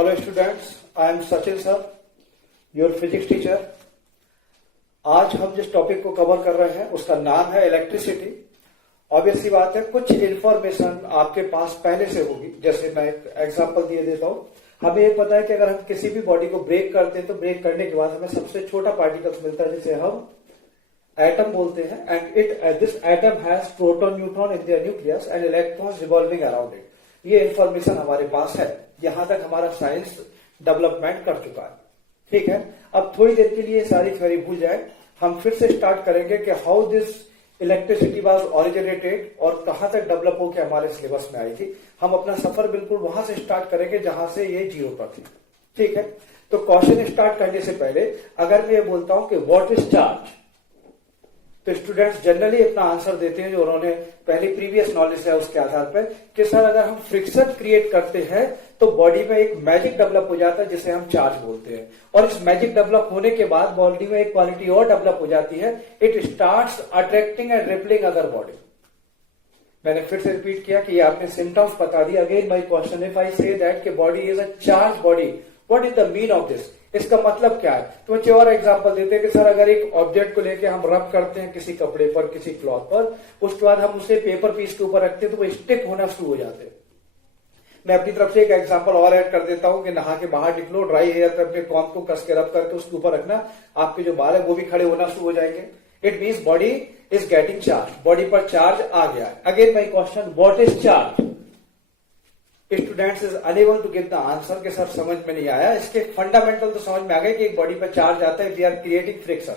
Hello students, I am Sachin sir, your physics teacher. आज हम जिस टॉपिक को कवर कर रहे हैं उसका नाम है इलेक्ट्रिसिटी। ऑब्वियस सी बात है, कुछ इंफॉर्मेशन आपके पास पहले से होगी। जैसे मैं एक एग्जांपल दिए देता हूं। हमें ये पता है कि अगर हम किसी भी बॉडी को ब्रेक करते हैं तो ब्रेक करने के बाद हमें सबसे छोटा पार्टिकल्स मिलता है जिसे हम एटम बोलते हैं। And this atom has proton neutron in their nucleus and electrons revolving around it. ये इंफॉर्मेशन हमारे पास है। यहां तक हमारा साइंस डेवलपमेंट कर चुका है। ठीक है, अब थोड़ी देर के लिए सारी थ्योरी भूल जाए। हम फिर से स्टार्ट करेंगे कि how this electricity was originated और कहां तक डेवलप होकर हमारे सिलेबस में आई थी। हम अपना सफर बिल्कुल वहां से स्टार्ट करेंगे जहां से ये जीरो पर थी। ठीक है, तो क्वेश्चन स्टार्ट करने से पहले अगर मैं ये बोलता हूं कि व्हाट इज चार्ज, तो स्टूडेंट्स जनरली अपना आंसर देते हैं जो उन्होंने पहले प्रीवियस नॉलेज है उसके आधार पर कि सर अगर हम फ्रिक्शन क्रिएट करते हैं तो बॉडी में एक मैजिक डेवलप हो जाता है जिसे हम चार्ज बोलते हैं। और इस मैजिक डेवलप होने के बाद बॉडी में एक क्वालिटी और डेवलप हो जाती है, it starts attracting and rippling other body. मैंने फिर से रिपीट किया कि ये आपने सिम्टम्स बता दिया। Again my question, if I say that कि body is a charge body, what is the mean of this? इसका मतलब क्या है? तो बच्चे और एग्जांपल देते हैं कि सर अगर एक ऑब्जेक्ट को लेके हम रब करते हैं किसी कपड़े पर, किसी क्लॉथ पर, उसके बाद हम उसे पेपर पीस के ऊपर रखते हैं तो वो स्टिक होना शुरू हो जाते हैं। मैं अपनी तरफ से एक एग्जांपल और ऐड कर देता हूं कि नहा के बाहर निकलो, ड्राई हेयर पे अपने कॉम्ब को कस के रब करके उसके ऊपर रखना, आपके जो बाल है वो भी खड़े होना शुरू हो जाएंगे। It means body is getting charge, body पर चार्ज आ गया। Again my question, what is charge? Students is unable to give the answer कि सर समझ में नहीं आया। इसके फंडामेंटल तो समझ में आ गए कि एक बॉडी पर चार्ज आता है, वी आर क्रिएटिंग फ्रिक्शन।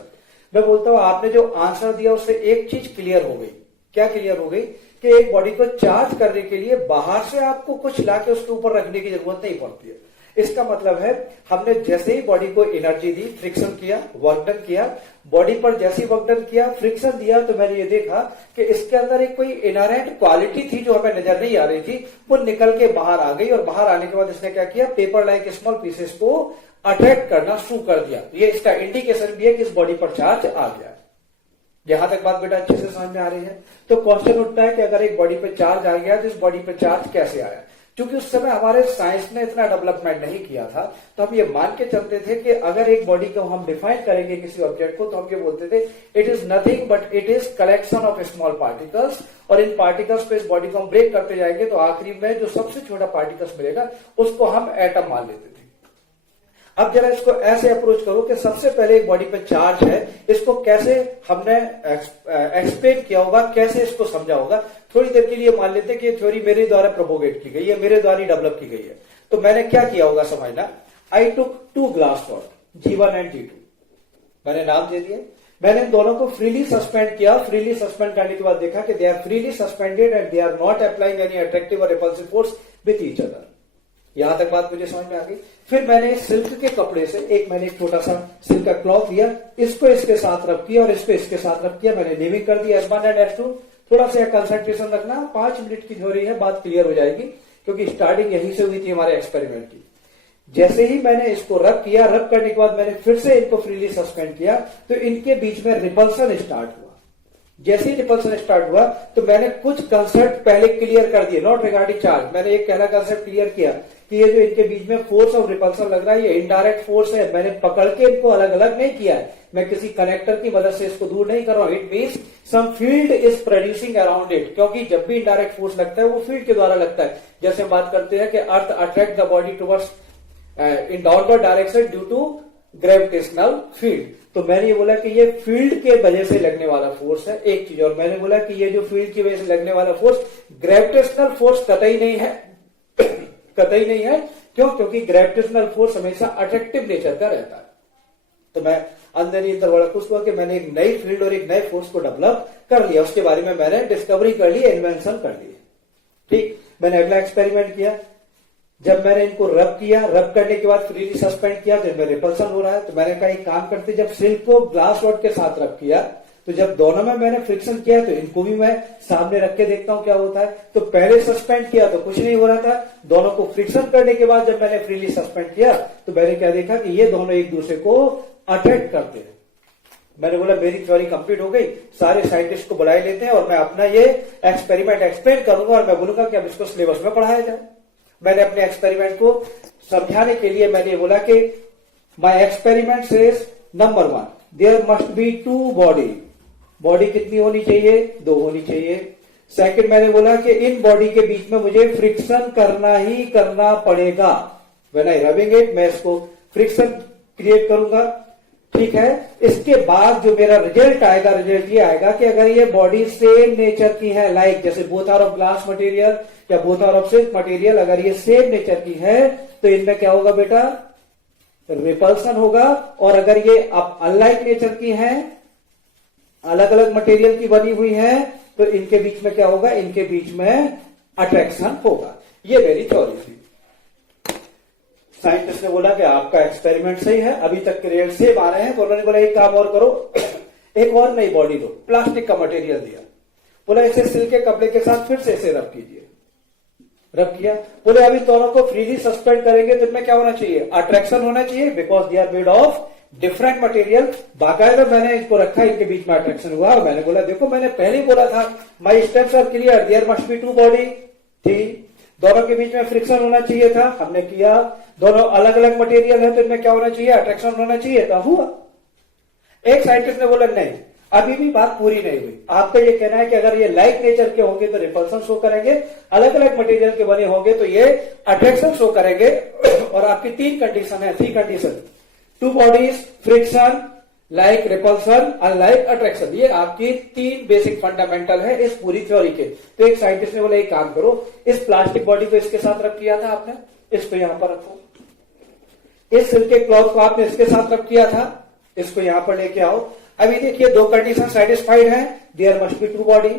मैं बोलता हूं आपने जो आंसर दिया उससे एक चीज क्लियर हो गई। क्या क्लियर हो गई? कि एक बॉडी को चार्ज करने के लिए बाहर से आपको कुछ लाके उसके ऊपर रखने की जरूरत नहीं पड़ती है। इसका मतलब है हमने जैसे ही बॉडी को एनर्जी दी, फ्रिक्शन किया, वर्क डन किया, बॉडी पर जैसे वर्क डन किया, फ्रिक्शन दिया, तो मैंने ये देखा कि इसके अंदर एक कोई इनहेरेंट क्वालिटी थी जो हमें नजर नहीं आ रही थी, वो निकल के बाहर आ गई। और बाहर आने के बाद इसने क्या किया? पेपर लाइक स्मॉल पीसेस को अट्रैक्ट करना शुरू कर दिया। ये इसका इंडिकेशन भी है कि इस बॉडी पर चार्ज आ गया। यहां तक बात बेटा अच्छे से समझ में आ रही है? तो क्वेश्चन उठता है कि अगर एक बॉडी पर चार्ज आ गया तो इस बॉडी पर चार्ज कैसे आया? क्योंकि उस समय हमारे साइंस ने इतना डेवलपमेंट नहीं किया था, तो हम ये मान के चलते थे कि अगर एक बॉडी को हम डिफाइन करेंगे किसी ऑब्जेक्ट को, तो हम ये बोलते थे it is nothing but it is collection of small particles. और इन पार्टिकल्स को, इस बॉडी को हम ब्रेक करते जाएंगे तो आखिरी में जो सबसे छोटा पार्टिकल्स मिलेगा उसको हम एटम मान लेते थे। अब जरा इसको ऐसे अप्रोच करो कि सबसे पहले एक बॉडी पे चार्ज है, इसको कैसे हमने एक्सप्लेन किया होगा, कैसे इसको समझा होगा। थोड़ी देर के लिए मान लेते कि ये थ्योरी मेरे द्वारा प्रोपोगेट की गई है, मेरे द्वारा डेवलप की गई है। तो मैंने क्या किया होगा समझना। I took 2 glass rod, G1 and G2, मैंने नाम दे दिया। मैंने इन दोनों को फ्रीली सस्पेंड किया। फ्रीली सस्पेंड करने के बाद देखा कि they are freely suspended and they are not applying any attractive और repulsive force with each other. यहां तक बात मुझे समझ में आ गई। फिर मैंने सिल्क के कपड़े से मैंने एक छोटा सा सिल्क का क्लॉथ लिया, इसको इसके साथ रब किया और इसको इसके साथ रब किया। मैंने नेमिंग कर दिया S1 एंड S2। थोड़ा सा कंसंट्रेशन रखना, 5 मिनट की थ्योरी है, बात क्लियर हो जाएगी क्योंकि स्टार्टिंग यहीं से हुई थी हमारे एक्सपेरिमेंट की। जैसे ही मैंने इसको रब किया, रब करने के बाद मैंने फिर से इनको फ्रीली सस्पेंड किया, तो इनके बीच में रिपल्सन स्टार्ट हुआ। जैसे ही रिपल्सन स्टार्ट हुआ तो मैंने कुछ कंसेप्ट पहले क्लियर कर दिए, नॉट रिगार्डिंग चार्ज। मैंने एक पहला कंसेप्ट क्लियर किया कि ये जो इनके बीच में फोर्स ऑफ रिपल्सन लग रहा है ये इनडायरेक्ट फोर्स है। मैंने पकड़ के इनको अलग अलग नहीं किया है, मैं किसी कनेक्टर की मदद से इसको दूर नहीं कर रहा हूं। It means some field is producing around it, क्योंकि जब भी इनडायरेक्ट फोर्स लगता है वो फील्ड के द्वारा लगता है। जैसे हम बात करते हैं कि earth attract the body towards in downward direction due to gravitational field. तो मैंने ये बोला कि ये फील्ड के वजह से लगने वाला फोर्स है, एक चीज। और मैंने बोला कि ये जो फील्ड की वजह से लगने वाला फोर्स ग्रेविटेशनल फोर्स कतई नहीं है कतई नहीं है। क्यों? क्योंकि ग्रेविटेशनल फोर्स हमेशा अट्रैक्टिव नेचर का रहता है। तो मैं अंदर ही अंदर बड़ा खुश हुआ कि मैंने एक नई फील्ड और एक नए फोर्स को डेवलप कर लिया, उसके बारे में मैंने डिस्कवरी कर ली, इन्वेंशन कर ली। ठीक, मैंने अगला एक्सपेरिमेंट किया। जब मैंने इनको रब किया, रब करने के बाद फ्रीली सस्पेंड किया तो इनमें रिपल्सन हो रहा है। तो मैंने कहा एक काम करते, जब सिल्क को ग्लास रॉड के साथ रब किया तो जब दोनों में मैंने फ्रिक्शन किया तो इनको भी मैं सामने रख के देखता हूं क्या होता है। तो पहले सस्पेंड किया तो कुछ नहीं हो रहा था, दोनों को फ्रिक्शन करने के बाद जब मैंने फ्रीली सस्पेंड किया तो मैंने क्या देखा कि ये दोनों एक दूसरे को अट्रैक्ट करते हैं। मैंने बोला मेरी थ्योरी कंप्लीट हो गई, सारे साइंटिस्ट को बुलाए लेते हैं और मैं अपना ये एक्सपेरिमेंट एक्सप्लेन करूंगा और मैं बोलूंगा कि अब इसको सिलेबस में पढ़ाया जाए। मैंने अपने एक्सपेरिमेंट को समझाने के लिए मैंने बोला कि my experiment says number 1 there must be 2 body. Body कितनी होनी चाहिए? 2 होनी चाहिए। सेकंड मैंने बोला कि इन बॉडी के बीच में मुझे फ्रिक्शन करना ही करना पड़ेगा। व्हेन आई रबिंग इट, मैं इसको फ्रिक्शन क्रिएट करूंगा, ठीक है। इसके बाद जो मेरा रिजल्ट आएगा, रिजल्ट ये आएगा कि अगर ये बॉडी सेम नेचर की है, लाइक जैसे both are of glass material या both are of silk material, अगर ये सेम नेचर की है तो इनमें क्या होगा बेटा? रिपल्सन होगा। और अगर ये अब अनलाइक नेचर की है, अलग अलग मटेरियल की बनी हुई है, तो इनके बीच में क्या होगा? इनके बीच में अट्रैक्शन होगा। ये मेरी थ्योरी थी। साइंटिस्ट ने बोला कि आपका एक्सपेरिमेंट सही है, अभी तक के रिजल्ट सेम आ रहे हैं, तो उन्होंने बोला एक काम और करो, एक और नई बॉडी दो। प्लास्टिक का मटेरियल दिया, बोला इसे सिल्क के कपड़े के साथ फिर से इसे रब कीजिए। रब किया, बोले अभी दोनों को फ्रीली सस्पेंड करेंगे तो इनमें क्या होना चाहिए? अट्रैक्शन होना चाहिए, because they are made of different material. बाकायदा मैंने इसको रखा, इनके बीच में अट्रैक्शन हुआ। और मैंने बोला देखो मैंने पहले ही बोला था, my steps are clear, there must be 2 body थी, दोनों के बीच में फ्रिक्शन होना चाहिए था, हमने किया। दोनों अलग अलग मटेरियल है तो इनमें क्या होना चाहिए? अट्रैक्शन होना चाहिए था, हुआ। एक साइंटिस्ट ने बोला नहीं, अभी भी बात पूरी नहीं हुई। आपका ये कहना है कि अगर ये लाइक नेचर के होंगे तो रिपल्सन शो करेंगे, अलग अलग मटेरियल के बने होंगे तो ये अट्रैक्शन शो करेंगे। और आपकी 3 कंडीशन है, 3 condition, 2 bodies, friction, like repulsion, unlike attraction. ये आपकी 3 बेसिक फंडामेंटल है इस पूरी थ्योरी के। तो एक साइंटिस्ट ने बोला एक काम करो, इस प्लास्टिक बॉडी को इसके साथ रब किया था आपने, इसको यहां पर रखो। इस सिल्क के क्लॉथ को आपने इसके साथ रब किया था, इसको यहां पर लेके आओ। अभी देखिए 2 कंडीशन सेटिस्फाइड है, देयर मस्ट बी 2 बॉडी,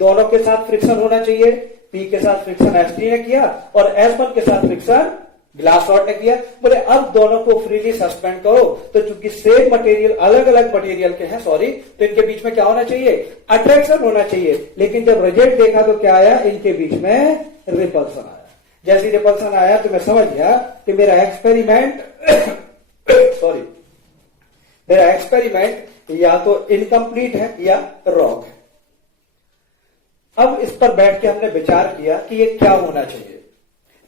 दोनों के साथ फ्रिक्शन होना चाहिए। पी के साथ फ्रिक्शन एस3 ने किया और S1 के साथ फ्रिक्शन ग्लास रॉड ने किया। बोले अब दोनों को फ्रीली सस्पेंड करो, तो चूंकि सेम मटेरियल अलग अलग मटेरियल के हैं, सॉरी, तो इनके बीच में क्या होना चाहिए? अट्रैक्शन होना चाहिए। लेकिन जब रिजल्ट देखा तो क्या आया? इनके बीच में रिपल्सन आया। जैसे रिपल्सन आया तो मैं समझ गया कि मेरा एक्सपेरिमेंट सॉरी, मेरा एक्सपेरिमेंट या तो इनकम्प्लीट है या रॉन्ग है। अब इस पर बैठ के हमने विचार किया कि ये क्या होना चाहिए।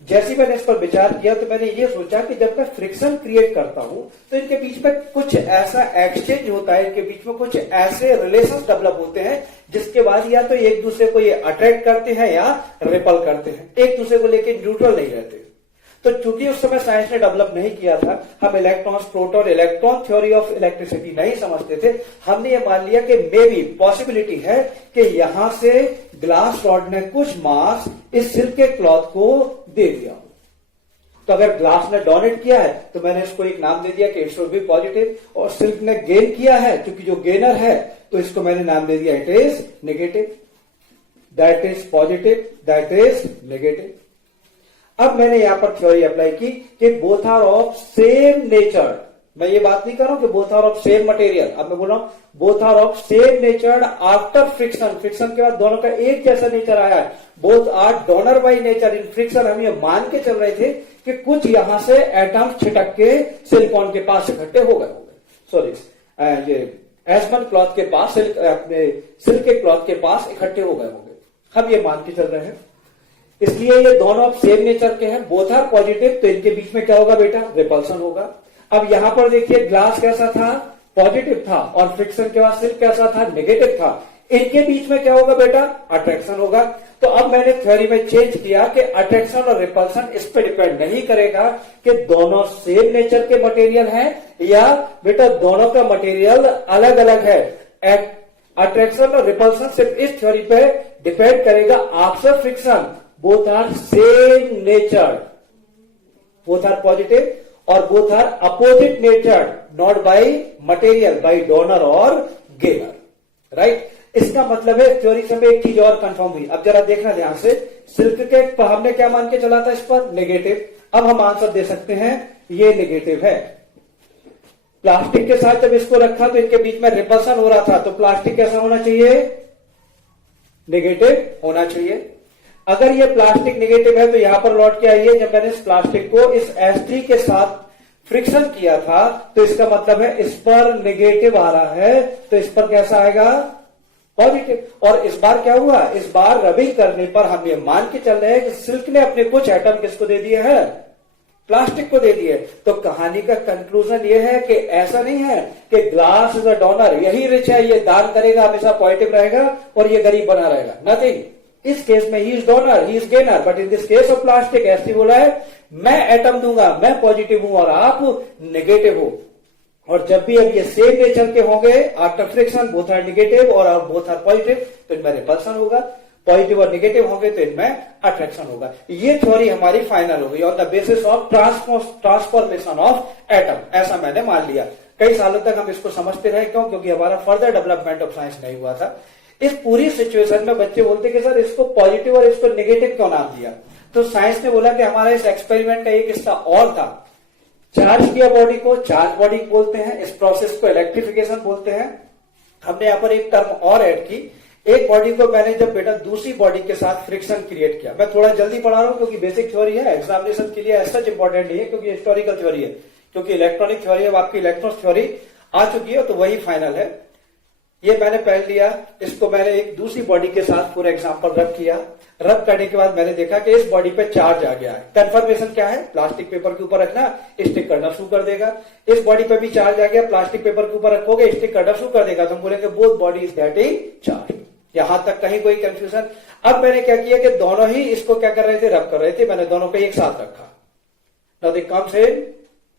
जैसे मैंने इस पर विचार किया तो मैंने ये सोचा कि जब मैं फ्रिक्शन क्रिएट करता हूं तो इनके बीच में कुछ ऐसा एक्सचेंज होता है, इनके बीच में कुछ ऐसे रिलेशंस डेवलप होते हैं जिसके बाद या तो एक दूसरे को ये अट्रैक्ट करते हैं या रिपल करते हैं, एक दूसरे को लेके न्यूट्रल नहीं रहते। तो चूंकि उस समय साइंस ने डेवलप नहीं किया था, हम electrons, proton, electron theory of electricity नहीं समझते थे, हमने ये मान लिया कि मे बी पॉसिबिलिटी है कि यहां से ग्लास रॉड ने कुछ मास इस सिल्क के क्लॉथ को दे दिया। तो अगर ग्लास ने डोनेट किया है तो मैंने इसको एक नाम दे दिया कि इट शुड बी पॉजिटिव, और सिल्क ने गेन किया है, क्योंकि जो गेनर है तो इसको मैंने नाम दे दिया it is negative, that is positive, that is negative. अब मैंने यहां पर थ्योरी अप्लाई की कि both are of same nature. मैं ये बात नहीं कर रहा हूं कि both are of same material, अब मैं बोल रहा हूं both are of same nature after friction. Friction के बाद दोनों का एक जैसा नेचर आया है, both are donor by nature in friction. हम ये मान के चल रहे थे कि कुछ यहां से एटम छिटक के सिलिकॉन के पास इकट्ठे हो गए, सॉरी ये S1 क्लॉथ के पास, अपने सिल्क के क्लॉथ के पास इकट्ठे हो गए होंगे, हम ये मान के चल रहे हैं। इसलिए ये दोनों अब सेम नेचर के हैं, बोथ आर पॉजिटिव, तो इनके बीच में क्या होगा बेटा? रिपल्सन होगा। अब यहां पर देखिए ग्लास कैसा था? पॉजिटिव था, और फ्रिक्शन के बाद सिल्क कैसा था? नेगेटिव था। इनके बीच में क्या होगा बेटा? अट्रैक्शन होगा। तो अब मैंने थ्योरी में चेंज किया कि अट्रैक्शन और रिपल्सन इस पर डिपेंड नहीं करेगा कि दोनों सेम नेचर के मटेरियल हैं या बेटा दोनों का मटेरियल अलग अलग है। अट्रैक्शन और रिपल्सन सिर्फ इस थ्योरी पे डिपेंड करेगा after friction both are same nature, both are positive or both are opposite nature, not by material, by donor or giver, right? इसका मतलब है थ्योरी से एक चीज और कंफर्म हुई। अब जरा देखना ध्यान से, सिल्क के हमने क्या मान के चला था इस पर? नेगेटिव। अब हम आंसर दे सकते हैं ये नेगेटिव है। प्लास्टिक के साथ जब इसको रखा तो इनके बीच में रिपल्सन हो रहा था, तो प्लास्टिक कैसा होना चाहिए? नेगेटिव होना चाहिए। अगर ये प्लास्टिक नेगेटिव है तो यहां पर लौट के आइए, जब मैंने इस प्लास्टिक को इस S3 के साथ फ्रिक्शन किया था तो इसका मतलब है इस पर नेगेटिव आ रहा है, तो इस पर कैसा आएगा? पॉजिटिव। और इस बार क्या हुआ? इस बार रबिंग करने पर हम ये मान के चल रहे हैं कि सिल्क ने अपने कुछ एटम किसको दे दिए हैं? प्लास्टिक को दे दिए। तो कहानी का कंक्लूजन ये है कि ऐसा नहीं है कि ग्लास इज अ डोनर, यही रिच है, ये दान करेगा, हमेशा पॉजिटिव रहेगा और ये गरीब बना रहेगा, नथिंग। इस केस में he is donor, he is gainer, but in this case of plastic ऐसी बोला है मैं एटम दूंगा, मैं पॉजिटिव हूं और आप नेगेटिव हो। और जब भी अब ये सेम नेचर के होंगे after friction, both are negative और बोथ आर पॉजिटिव, तो इनमें रिपल्सन होगा। पॉजिटिव और नेगेटिव होंगे तो इनमें अट्रैक्शन होगा। ये थ्योरी हमारी फाइनल हो गई on the basis of transformation of atom, ऐसा मैंने मान लिया। कई सालों तक हम इसको समझते रहे, क्यों? क्योंकि हमारा फर्दर डेवलपमेंट ऑफ साइंस नहीं हुआ था। इस पूरी सिचुएशन में बच्चे बोलते कि सर इसको पॉजिटिव और इसको नेगेटिव क्यों नाम दिया? तो साइंस ने बोला कि हमारा इस एक्सपेरिमेंट का एक हिस्सा और था। चार्ज किया बॉडी को चार्ज बॉडी बोलते हैं, इस प्रोसेस को इलेक्ट्रिफिकेशन बोलते हैं। हमने यहां पर एक टर्म और ऐड की, एक बॉडी को मैंने जब बेटा दूसरी बॉडी के साथ फ्रिक्शन क्रिएट किया। मैं थोड़ा जल्दी पढ़ा रहा हूं क्योंकि बेसिक थ्योरी है, एग्जामिनेशन के लिए ऐसा इंपॉर्टेंट नहीं है क्योंकि हिस्टोरिकल थ्योरी है, क्योंकि इलेक्ट्रॉनिक थ्योरी है, आपकी इलेक्ट्रॉन थ्योरी आ चुकी है तो वही फाइनल है। ये मैंने पहन लिया, इसको मैंने एक दूसरी बॉडी के साथ फॉर एग्जांपल रब किया। रब करने के बाद मैंने देखा कि इस बॉडी पे चार्ज आ गया है। कंफर्मेशन क्या है? प्लास्टिक पेपर के ऊपर रखना, स्टिक करना शुरू कर देगा। इस बॉडी पे भी चार्ज आ गया, प्लास्टिक पेपर के ऊपर रखोगे, स्टिक करना शुरू कर देगा। तो हम बोलेंगे both body is getting charge. यहां तक कहीं कोई कंफ्यूजन? अब मैंने क्या किया कि दोनों ही इसको क्या कर रहे थे? रब कर रहे थे। मैंने दोनों को एक साथ रखा, now they comes in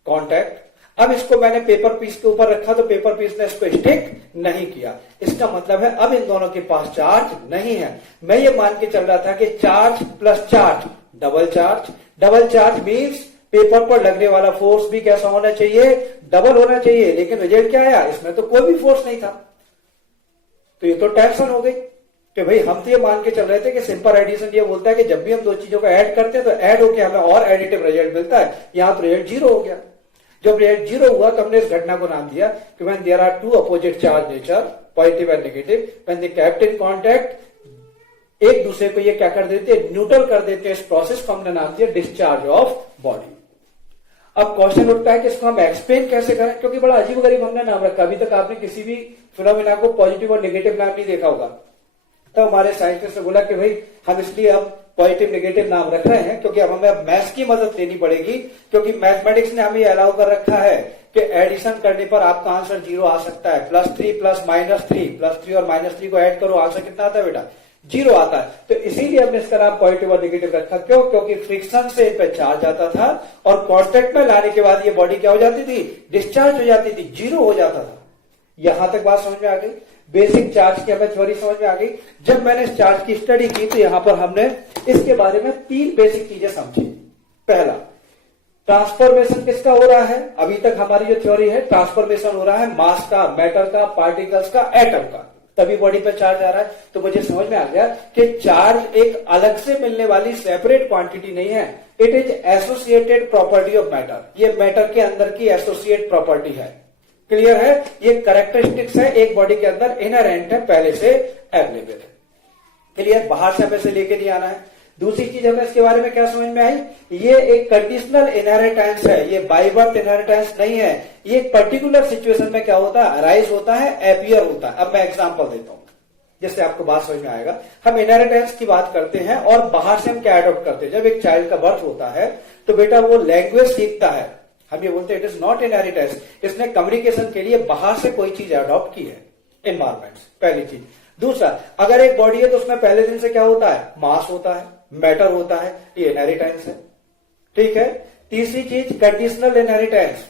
contact. अब इसको मैंने पेपर पीस के ऊपर रखा तो पेपर पीस ने इसको स्टिक नहीं किया। इसका मतलब है अब इन दोनों के पास चार्ज नहीं है। मैं ये मान के चल रहा था कि charge plus charge double charge. Double charge means paper पर लगने वाला फोर्स भी कैसा होना चाहिए? डबल होना चाहिए। लेकिन रिजल्ट क्या आया? इसमें तो कोई भी फोर्स नहीं था। तो ये तो टेंशन हो गई कि भाई हम तो ये मान के चल रहे थे कि सिंपल एडिशन ये बोलता है कि जब भी हम दो चीजों को ऐड करते हैं तो ऐड होकर हमें और एडिटिव रिजल्ट मिलता है। यहां तो रिजल्ट जीरो हो गया। जब रिजल्ट जीरो हुआ तो हमने इस घटना को नाम दिया कि when there are two opposite charge nature, positive and negative, when they kept in contact, एक दूसरे को ये क्या कर देते हैं? न्यूट्रल कर देते हैं। इस प्रोसेस को हमने नाम दिया डिस्चार्ज ऑफ बॉडी। अब क्वेश्चन उठता है कि इसको हम एक्सप्लेन कैसे करें, क्योंकि बड़ा अजीब गरीब हमने नाम रखा। अभी तक आपने किसी भी फिनोमेना को पॉजिटिव और नेगेटिव नाम नहीं देखा होगा। तब हमारे साइंटिस्ट ने बोला कि भाई हम इसलिए अब पॉजिटिव नेगेटिव नाम रख रहे हैं क्योंकि अब हमें अब मैथ्स की मदद लेनी पड़ेगी, क्योंकि मैथमेटिक्स ने हमें अलाउ कर रखा है कि एडिशन करने पर आपका आंसर जीरो आ सकता है। +3 + -3, +3 और -3 को ऐड करो, आंसर कितना आता है बेटा? जीरो आता है। तो इसीलिए हमने इसका नाम पॉजिटिव और नेगेटिव रखा। क्यों? क्योंकि फ्रिक्शन से इन पर चार्ज आता था और कॉन्टैक्ट में लाने के बाद ये बॉडी क्या हो जाती थी? डिस्चार्ज हो जाती थी, जीरो हो जाता था। यहां तक बात समझ में आ गई? बेसिक चार्ज की हमें थ्योरी समझ में आ गई। जब मैंने इस चार्ज की स्टडी की तो यहां पर हमने इसके बारे में 3 बेसिक चीजें समझी। पहला, ट्रांसफॉर्मेशन किसका हो रहा है? अभी तक हमारी जो थ्योरी है, ट्रांसफॉर्मेशन हो रहा है मास का, मैटर का, पार्टिकल्स का, एटम का, तभी बॉडी पर चार्ज आ रहा है। तो मुझे समझ में आ गया कि चार्ज एक अलग से मिलने वाली सेपरेट क्वांटिटी नहीं है, it is associated property of matter. ये मैटर के अंदर की एसोसिएट प्रॉपर्टी है। क्लियर है? ये कैरेक्टरिस्टिक्स है एक बॉडी के अंदर, इनहेरेंट है, पहले से अवेलेबल है। क्लियर? बाहर से हमें से लेके नहीं आना है। दूसरी चीज हमें इसके बारे में क्या समझ में आई? ये एक कंडीशनल इनहेरिटेंस है, ये बाय बर्थ इनहेरिटेंस नहीं है। ये एक पर्टिकुलर सिचुएशन में क्या होता है? अराइज होता है, एपियर होता है। अब मैं एग्जांपल देता हूं जिससे आपको बात समझ में आएगा। हम इनहेरिटेंस की बात करते हैं और बाहर से हम क्या एडॉप्ट करते हैं। जब एक चाइल्ड का बर्थ होता है तो बेटा वो लैंग्वेज सीखता है, हम ये बोलते हैं इट इज नॉट इनहेरिटेंस। इसने कम्युनिकेशन के लिए बाहर से कोई चीज अडॉप्ट की है, एनवायरमेंट, पहली चीज। दूसरा, अगर एक बॉडी है तो उसमें पहले दिन से क्या होता है? मास होता है, मैटर होता है, ये इनहेरिटेंस है। ठीक है? तीसरी चीज कंडीशनल इनहेरिटेंस।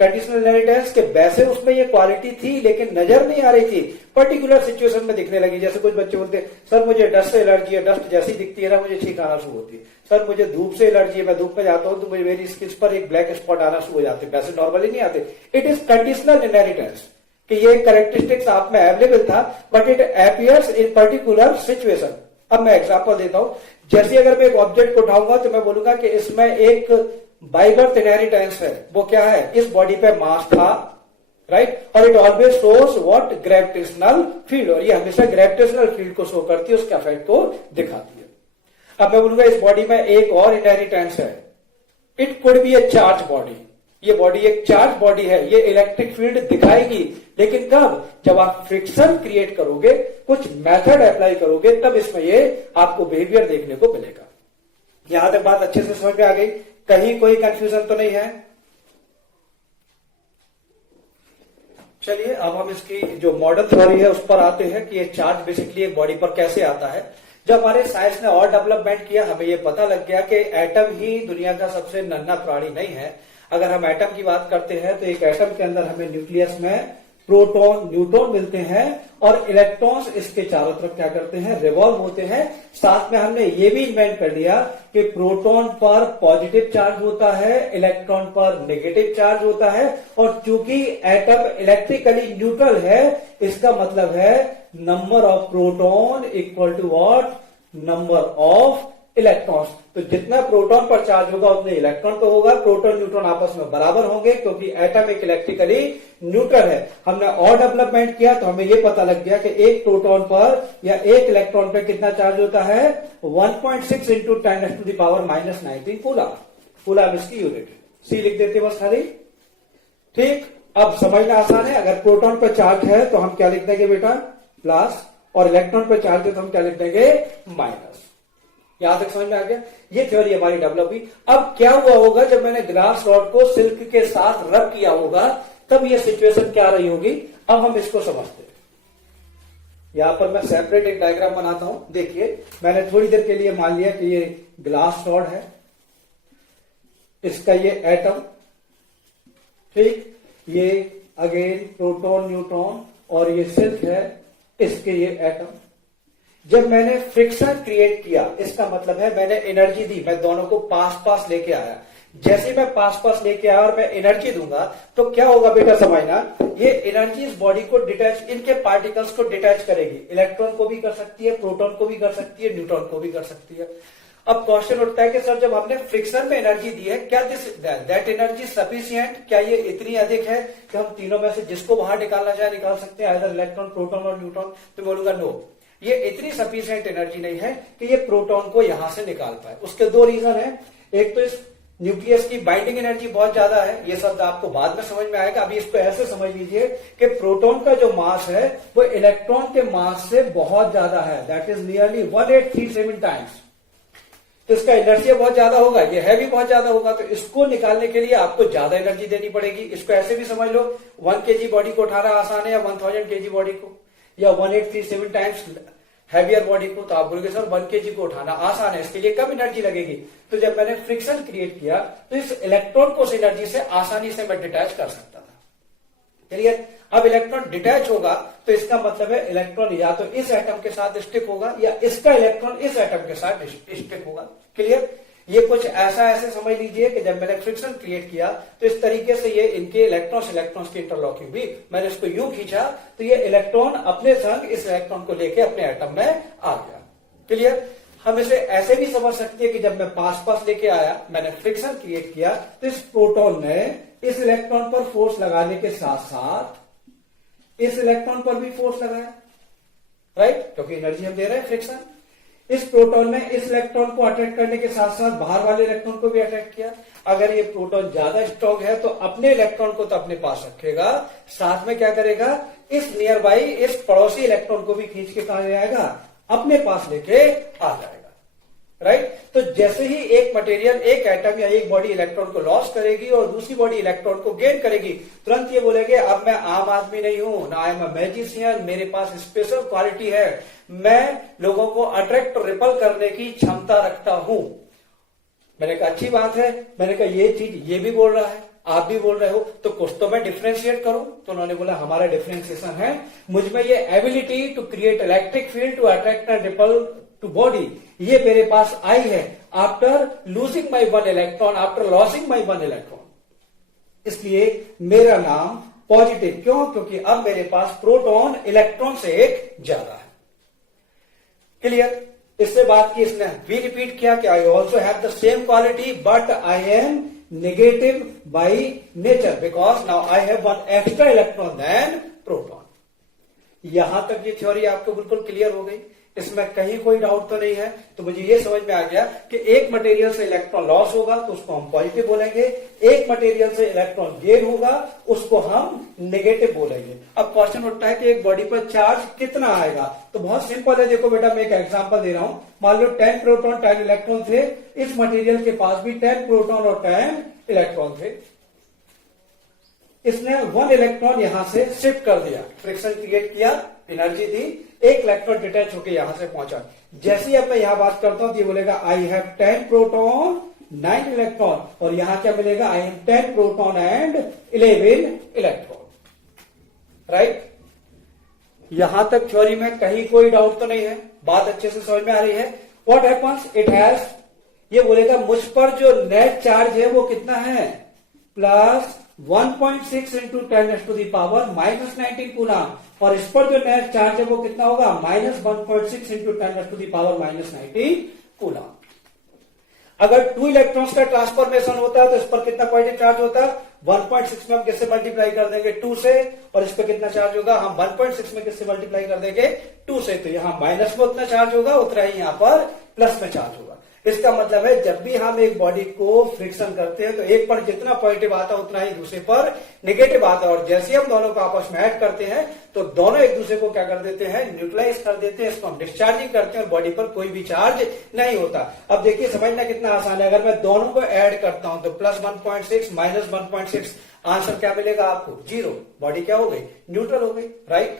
कंडीशनल इनहेरिटेंस के वैसे उसमें ये क्वालिटी थी लेकिन नजर नहीं आ रही थी, पर्टिकुलर सिचुएशन में दिखने लगी। जैसे कुछ बच्चे बोलते हैं सर मुझे डस्ट से एलर्जी है, डस्ट जैसी दिखती है ना मुझे छींक आना शुरू होती है। सर मुझे धूप से एलर्जी है, मैं धूप में जाता हूं तो मुझे मेरी स्किन पर एक ब्लैक स्पॉट आना शुरू हो जाते हैं, वैसे नॉर्मली नहीं आते। इट इज कंडीशनल इनहेरिटेंस कि ये कैरेक्टरिस्टिक्स आप में अवेलेबल था but it appears in particular situation. अब मैं एग्जांपल देता हूं। जैसे अगर मैं एक ऑब्जेक्ट को उठाऊंगा तो मैं बोलूंगा कि इसमें एक बाय बर्थ इनहेरिटेंस है। वो क्या है? इस बॉडी पे मास था, राइट? और it always shows what? Gravitational field. और ये हमेशा ग्रेविटेशनल फील्ड को शो करती है, उसके इफेक्ट को दिखाती है। अब मैं बोलूंगा इस बॉडी में एक और इनहेरिटेंस है, it could be A charge body. ये बॉडी एक चार्ज बॉडी है, ये इलेक्ट्रिक फील्ड दिखाएगी, लेकिन कब? जब आप फ्रिक्शन क्रिएट करोगे, कुछ मेथड अप्लाई करोगे, तब इसमें ये आपको बिहेवियर देखने को मिलेगा। यहां तक बात अच्छे से समझ में आ गई? कहीं कोई कंफ्यूजन तो नहीं है? चलिए अब हम इसकी जो मॉडर्न थ्योरी है उस पर आते हैं कि ये चार्ज बेसिकली एक बॉडी पर कैसे आता है। जब हमारे साइंस ने और डेवलपमेंट किया, हमें ये पता लग गया कि एटम ही दुनिया का सबसे नन्हा प्राणी नहीं है। अगर हम एटम की बात करते हैं तो एक एटम के अंदर हमें न्यूक्लियस में प्रोटॉन न्यूट्रॉन मिलते हैं और इलेक्ट्रॉन्स इसके चारों तरफ क्या करते हैं, रिवॉल्व होते हैं। साथ में हमने ये भी इन्वेंट कर लिया कि प्रोटॉन पर पॉजिटिव चार्ज होता है, इलेक्ट्रॉन पर नेगेटिव चार्ज होता है, और चूंकि एटम इलेक्ट्रिकली न्यूट्रल है, इसका मतलब है number of proton equal to what, number of electrons. तो जितना प्रोटॉन पर चार्ज होगा उतने इलेक्ट्रॉन पर होगा। प्रोटॉन न्यूट्रॉन आपस में बराबर होंगे क्योंकि एटम एक इलेक्ट्रिकली न्यूट्रल है। हमने और डेवलपमेंट किया तो हमें यह पता लग गया कि एक प्रोटॉन पर या एक इलेक्ट्रॉन पर कितना चार्ज होता है, 1.6 इंटू 10⁻⁻19 कूलम। कूलम इसकी यूनिट, सी लिख देते बस खाली। ठीक, अब समझना आसान है। अगर प्रोटॉन पर चार्ज है तो हम क्या लिख देंगे बेटा, प्लस, और इलेक्ट्रॉन पर चार्ज है तो हम क्या लिख देंगे, माइनस। यहां तक समझ में आ गया? ये थ्योरी हमारी डेवलप हुई। अब क्या हुआ होगा जब मैंने ग्लास रॉड को सिल्क के साथ रब किया होगा, तब ये सिचुएशन क्या रही होगी। अब हम इसको समझते हैं। यहां पर मैं सेपरेट एक डायग्राम बनाता हूं। देखिए, मैंने थोड़ी देर के लिए मान लिया कि ये ग्लास रॉड है, इसका ये एटम, ठीक, ये अगेन प्रोटॉन न्यूट्रॉन, और ये सिल्क है, इसके ये एटम। जब मैंने फ्रिक्शन क्रिएट किया, इसका मतलब है मैंने एनर्जी दी, मैं दोनों को पास पास लेके आया। जैसे मैं पास पास लेके आया और मैं एनर्जी दूंगा तो क्या होगा बेटा, समझना, ये एनर्जी इस बॉडी को डिटैच, इनके पार्टिकल्स को डिटैच करेगी। इलेक्ट्रॉन को भी कर सकती है, प्रोटॉन को भी कर सकती है, न्यूट्रॉन को भी कर सकती है। अब क्वेश्चन उठता है कि सर जब हमने फ्रिक्शन में एनर्जी दी है, क्या दैट एनर्जी सफिशिएंट, क्या ये इतनी अधिक है कि हम तीनों में से जिसको बाहर निकालना चाहे निकाल सकते हैं, आइदर इलेक्ट्रॉन, प्रोटॉन और न्यूट्रॉन? तो बोलूंगा नो, ये इतनी सफिशिएंट एनर्जी नहीं है कि ये प्रोटॉन को यहां से निकाल पाए। उसके दो रीजन है। एक तो इस न्यूक्लियस की बाइंडिंग एनर्जी बहुत ज्यादा है, ये शब्द आपको बाद में समझ में आएगा। अभी इसको ऐसे समझ लीजिए कि प्रोटॉन का जो मास है वो इलेक्ट्रॉन के मास से बहुत ज्यादा है, दैट इज नियरली 1837 टाइम्स। तो इसका इनर्शिया बहुत ज्यादा होगा, ये है भी बहुत ज्यादा होगा। तो इसको निकालने के लिए आपको ज्यादा एनर्जी देनी पड़ेगी। इसको ऐसे भी समझ लो, 1 kg बॉडी को उठाना आसान है, या 1000 kg बॉडी को, या 1837 टाइम्स हैवियर बॉडी को। तो आप बोलोगे सर 1 kg को उठाना आसान है, इसके लिए कम एनर्जी लगेगी। तो जब मैंने फ्रिक्शन क्रिएट किया तो इस इलेक्ट्रॉन को उस एनर्जी से आसानी से मैं डिटैच कर सकता था। क्लियर? अब इलेक्ट्रॉन डिटैच होगा तो इसका मतलब है इलेक्ट्रॉन या तो इस एटम के साथ स्टिक होगा या इसका इलेक्ट्रॉन इस एटम के साथ स्टिक होगा। क्लियर? ये कुछ ऐसा ऐसे समझ लीजिए कि जब मैंने फ्रिक्शन क्रिएट किया तो इस तरीके से ये इनके इलेक्ट्रॉन्स की इंटरलॉकिंग हुई। मैंने इसको यूं खींचा तो ये इलेक्ट्रॉन अपने संग इस इलेक्ट्रॉन को लेके अपने एटम में आ गया। क्लियर? हम इसे ऐसे भी समझ सकते हैं कि जब मैं पास पास लेके आया, मैंने फ्रिक्शन क्रिएट किया, तो इस प्रोटॉन ने इस इलेक्ट्रॉन पर फोर्स लगाने के साथ साथ इस इलेक्ट्रॉन पर भी फोर्स लगाया, राइट? क्योंकि एनर्जी हम दे रहे हैं फ्रिक्शन। इस प्रोटॉन ने इस इलेक्ट्रॉन को अट्रैक्ट करने के साथ साथ बाहर वाले इलेक्ट्रॉन को भी अट्रैक्ट किया। अगर ये प्रोटॉन ज्यादा स्ट्रांग है तो अपने इलेक्ट्रॉन को तो अपने पास रखेगा, साथ में क्या करेगा, इस नियर बाई इस पड़ोसी इलेक्ट्रॉन को भी खींच के कहा जाएगा, अपने पास लेके आ जाएगा, राइट? तो जैसे ही एक मटेरियल, एक एटम या एक बॉडी इलेक्ट्रॉन को लॉस करेगी और दूसरी बॉडी इलेक्ट्रॉन को गेन करेगी, तुरंत ये बोलेंगे अब मैं आम आदमी नहीं हूं, ना आई एम अ मैजिशियन, मेरे पास स्पेशल क्वालिटी है, मैं लोगों को अट्रैक्ट और रिपल करने की क्षमता रखता हूं। मैंने कहा अच्छी बात है। मैंने कहा ये चीज ये भी बोल रहा है, आप भी बोल रहे हो, तो कुछ तो मैं डिफ्रेंशिएट करूं। तो उन्होंने बोला हमारा डिफ्रेंशिएशन है, मुझ में ये ability to create electric field to attract and repel to body, ये मेरे पास आई है after losing my 1 electron, after losing my 1 electron. इसलिए मेरा नाम पॉजिटिव। क्यों? क्योंकि अब मेरे पास प्रोटॉन इलेक्ट्रॉन से एक ज्यादा है। क्लियर? इससे बात की इसने भी रिपीट किया कि I also have the same quality but I am negative by nature because now I have 1 extra electron then proton. यहां तक ये थ्योरी आपको बिल्कुल क्लियर हो गई। इसमें कहीं कोई डाउट तो नहीं है। तो मुझे ये समझ में आ गया कि एक मटेरियल से इलेक्ट्रॉन लॉस होगा तो उसको हम पॉजिटिव बोलेंगे, एक मटेरियल से इलेक्ट्रॉन गेन होगा उसको हम नेगेटिव बोलेंगे। अब क्वेश्चन उठता है कि एक बॉडी पर चार्ज कितना आएगा, तो बहुत सिंपल है। देखो बेटा, मैं एक एग्जांपल दे रहा हूं। मान लो 10 प्रोटॉन 10 इलेक्ट्रॉन थे, इस मटेरियल के पास भी 10 प्रोटॉन और 10 इलेक्ट्रॉन थे। इसने 1 इलेक्ट्रॉन यहां से शिफ्ट कर दिया, फ्रिक्शन क्रिएट किया, एनर्जी दी, एक इलेक्ट्रॉन डिटैच होकर यहां से पहुंचा। जैसे ही अब मैं यहां बात करता हूं तो ये बोलेगा आई हैव 10 प्रोटॉन 9 इलेक्ट्रॉन, और यहां क्या मिलेगा, I have 10 proton and 11 electron. Right, यहां तक थ्योरी में कहीं कोई डाउट तो नहीं है, बात अच्छे से समझ में आ रही है। व्हाट हैपन्स, इट हैज, ये बोलेगा मुझ पर जो नेट चार्ज है वो कितना है, प्लस 1.6 इंटू 10⁻⁻19 कूलम, और इस पर जो नेट चार्ज है वो कितना होगा, -1.6 इंटू 10⁻⁻19 कूलम। अगर 2 इलेक्ट्रॉन्स का ट्रांसफॉर्मेशन होता है तो इस पर कितना पॉजिटिव चार्ज होता है, 1.6 में हम किससे मल्टीप्लाई कर देंगे, 2 से, और इस पर कितना चार्ज होगा, हम 1.6 में किससे मल्टीप्लाई कर देंगे, 2 से। तो यहां माइनस में उतना चार्ज होगा, उतना ही यहां पर प्लस में चार्ज होगा। इसका मतलब है जब भी हम एक बॉडी को फ्रिक्शन करते हैं तो एक पर जितना पॉजिटिव आता है उतना ही दूसरे पर नेगेटिव आता है, और जैसे ही हम दोनों को आपस में ऐड करते हैं तो दोनों एक दूसरे को क्या कर देते हैं, न्यूट्रलाइज कर देते हैं, इसको हम डिस्चार्जिंग करते हैं और बॉडी पर कोई भी चार्ज नहीं होता। अब देखिए समझना कितना आसान है, अगर मैं दोनों को ऐड करता हूं तो प्लस 1.6 माइनस 1.6, आंसर क्या मिलेगा आपको, 0। बॉडी क्या हो गई, न्यूट्रल हो गई। राइट,